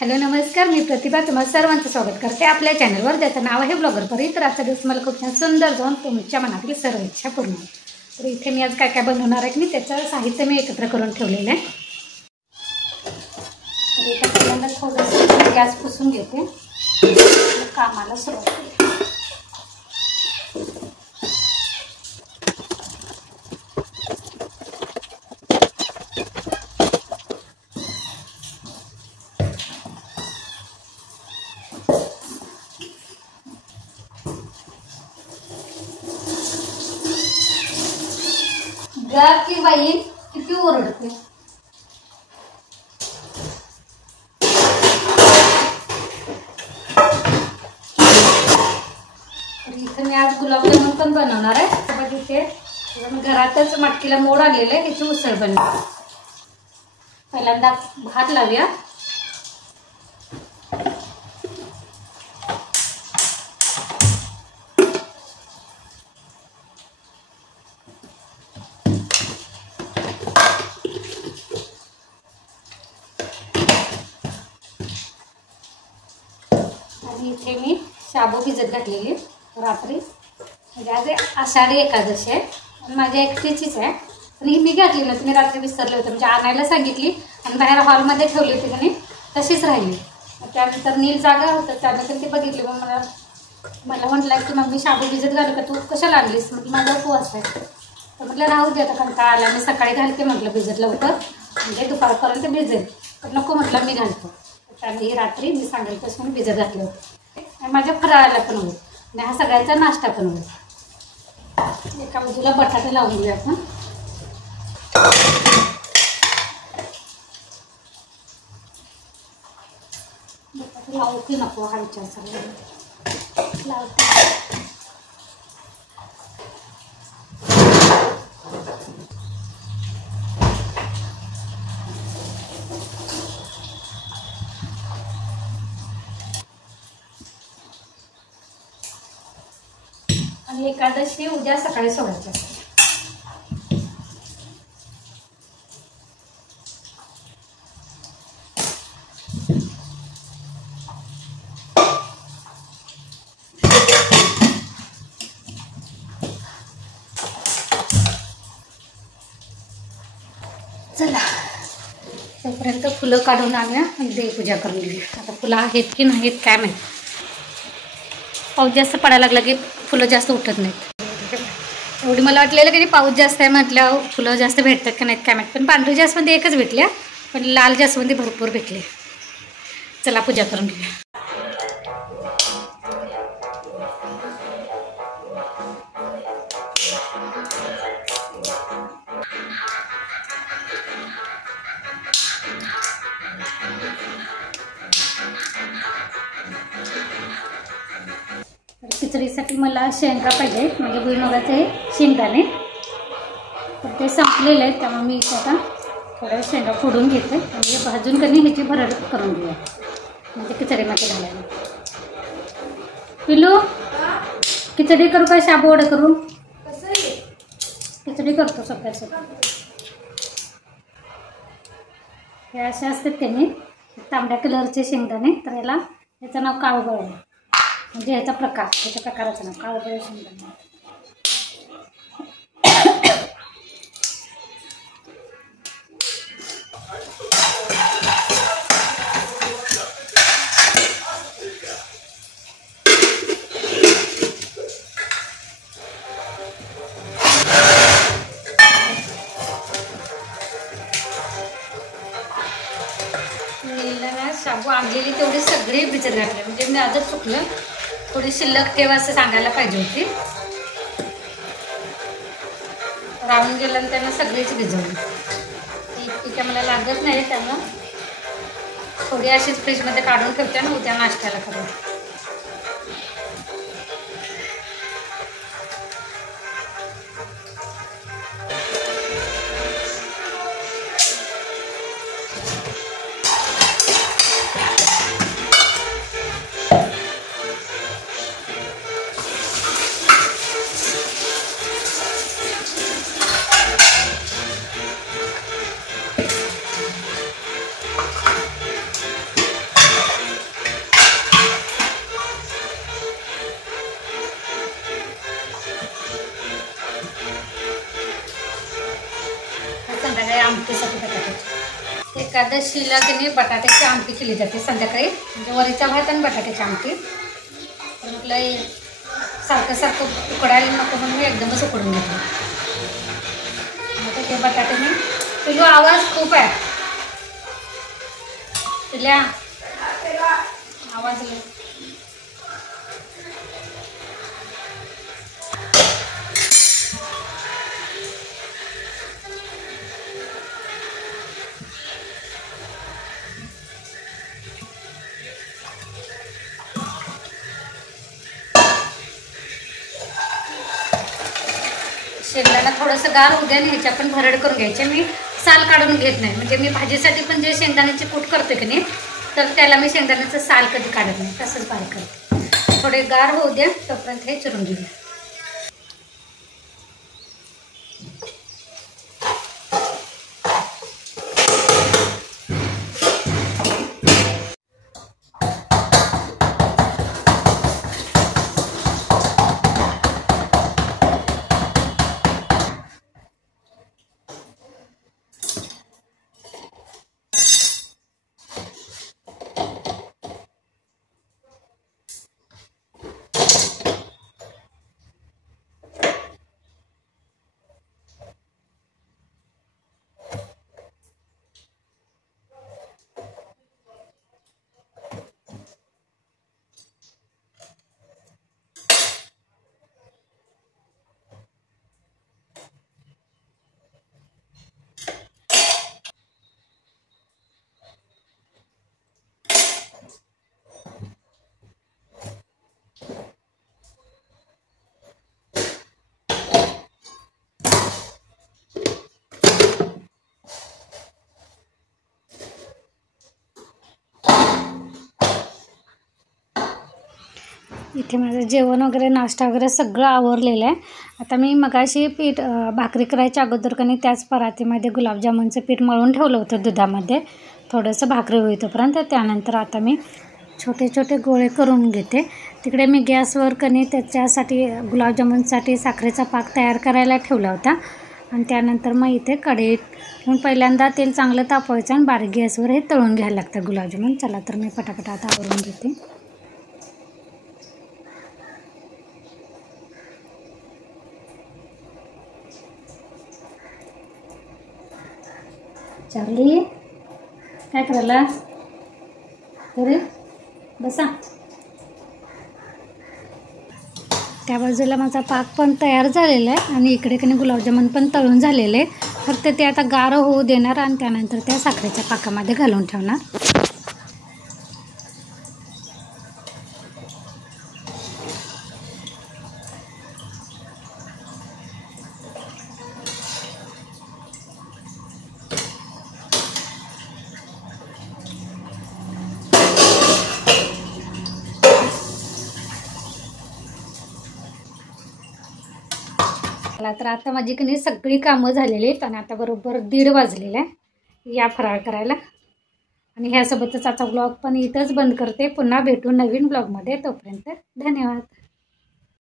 Hello नमस्कार, मी प्रतिभा तुम्हाला सर्वांचं स्वागत करते आपल्या चॅनलवर, ज्याचं नाव आहे ब्लॉगर परी. तर आजचा दिवस मला खूप छान सुंदर जाऊन तुमच्या मनातील सर्व इच्छा पूर्ण. तर इथे मी आज काय काय बनवणार आहे की त्याचं साहित्य मी एकत्र करून ठेवलेलं आहे. तर इथं पहिल्यांदा थोडंसं गॅस पुसून घेते, कामाला सुरुवात केली. की बाई किती ओरडते. इथे मी आज गुलाबजामुन पण बनवणार आहे. बघ इथे घरातच मटकीला मोड आलेलं आहे, त्याची उसळ बनवते. पहिल्यांदा भात लावूया. आणि इथे मी शाबू भिजत घातलेली रात्री, म्हणजे आज आषाढी एकादशी आहे आणि माझ्या एकटीचीच आहे. पण ही मी घातली नव्हती, मी रात्री विसरले होते, म्हणजे आणायला सांगितली आणि बाहेर हॉलमध्ये ठेवली होती आणि तशीच राहिली. त्यानंतर नील जागा होतं, त्यानंतर ती बघितली. मग मला म्हटलं की मम्मी शाबू भिजत घालू का, तू कशाला आणलीस? म्हटलं माझा उपवास आहे. तर म्हटलं राहू दे, आता कंटाळा आला, मी सकाळी घालते म्हटलं भिजत लवकर, म्हणजे दुपारपर्यंत भिजेल. तर नको म्हटलं मी घालतो. त्याने ही रात्री मी सांगेल तसं मी भिजत घातलं होतं आणि माझ्या फराळाला पण होईल आणि हा सगळ्याचा नाश्ता पण होईल. एका बाजूला बटाटे लावून घेऊया आपण. बटाटे लावू की नको हा विचार सगळं लावते. आणि एकादशी उद्या सकाळी सोडायची असते. चला तोपर्यंत फुलं काढून आणूया आणि देवपूजा करून घेऊया. आता फुलं आहेत की नाहीत काय माहिती. पाऊस जास्त पडायला लागला की फुलं जास्त उठत नाहीत. एवढी मला वाटलेलं की पाऊस जास्त आहे म्हटल्यावर फुलं जास्त भेटतात का नाहीत काय माहीत. पण पांढरी जास्वंदी एकच भेटल्या, पण लाल जास्वंदी भरपूर भेटले. चला पूजा करून घेऊया. खिचडीसाठी मला शेंगा पाहिजे, म्हणजे भुईमुगाचे शेंगदाणे. तर ते संपलेले आहेत, त्यामुळे मी इथे आता थोड्या शेंगा फोडून घेते आणि भाजून कधी ह्याची भरड करून घेऊया, म्हणजे खिचडीमध्ये घालायला. पिलू खिचडी करू काय शाबू वडे करू? खिचडी करतो सकाळचं. हे असे असतात ते मी तांबड्या कलरचे शेंगदाणे. तर याचं नाव काळूबळ आहे, म्हणजे ह्याचा प्रकार, ह्याच्या प्रकाराचं नाव काळूबळ शेंगदाणे. शाबू आणलेली तेवढी सगळी भिजत घातली, म्हणजे मी आजच चुकलं, थोडी शिल्लक ठेवा असं सांगायला पाहिजे होती. राहून गेलं आणि त्यांना सगळीच भिजवली. इतकी काय मला लागत नाही, त्यामुळं थोडी अशीच फ्रीजमध्ये काढून ठेवते आणि उद्या नाश्त्याला करू. एकादशीला की बटाट्याची आमटी केली जाते संध्याकाळी, म्हणजे वरीचा भात आणि बटाट्याची आमटी. तर म्हटलं सारखं सारखं उकडायला नको म्हणून मी एकदमच उकडून घेतलं. आता ते बटाटे मी पिलू आवाज खूप आहे पिल्या आवाज लय. शेंगदाणा थोडंसं गार होऊ द्या आणि ह्याच्या पण भरड करून घ्यायचे. मी साल काढून घेत नाही, म्हणजे मी भाजीसाठी पण जे शेंगदाण्याची कूट करते की नाही तर त्याला मी शेंगदाण्याचं साल कधी काढत नाही, तसंच बारीक करते. थोडे गार होऊ द्या तोपर्यंत हे चिरून घेऊया. इथे माझं जेवण वगैरे नाश्ता वगैरे सगळं आवरलेलं आहे. आता मी मगाशी पीठ भाकरी करायच्या अगोदर कधी त्याच परातीमध्ये गुलाबजामुनचं पीठ मळून ठेवलं होतं दुधामध्ये थोडंसं भाकरी होईतोपर्यंत. त्यानंतर आता मी छोटे छोटे गोळे करून घेते. तिकडे मी गॅसवर कधी त्याच्यासाठी गुलाबजामुनसाठी साखरेचा पाक तयार करायला ठेवला होता आणि त्यानंतर मग इथे कढईत पहिल्यांदा तेल चांगलं तापवायचं आणि बारीक गॅसवर हे तळून घ्यायला लागतं गुलाबजामुन. चला तर मी पटापट आता आवरून घेते. चार्ली काय करायला अरे बसा. त्या बाजूला माझा पाक पण तयार झालेला आहे आणि इकडे कधी गुलाबजामुन पण तळून झालेले. फक्त ते आता गार होऊ देणार आणि त्यानंतर त्या साखरेच्या पाकामध्ये घालून ठेवणार. तर आता माझी की नाही सगळी कामं झालेली आहेत आणि आता बरोबर 1:30 वाजलेला आहे या फराळ करायला. आणि ह्यासोबतच आता ब्लॉग पण इथंच बंद करते. पुन्हा भेटू नवीन ब्लॉगमध्ये. तोपर्यंत धन्यवाद.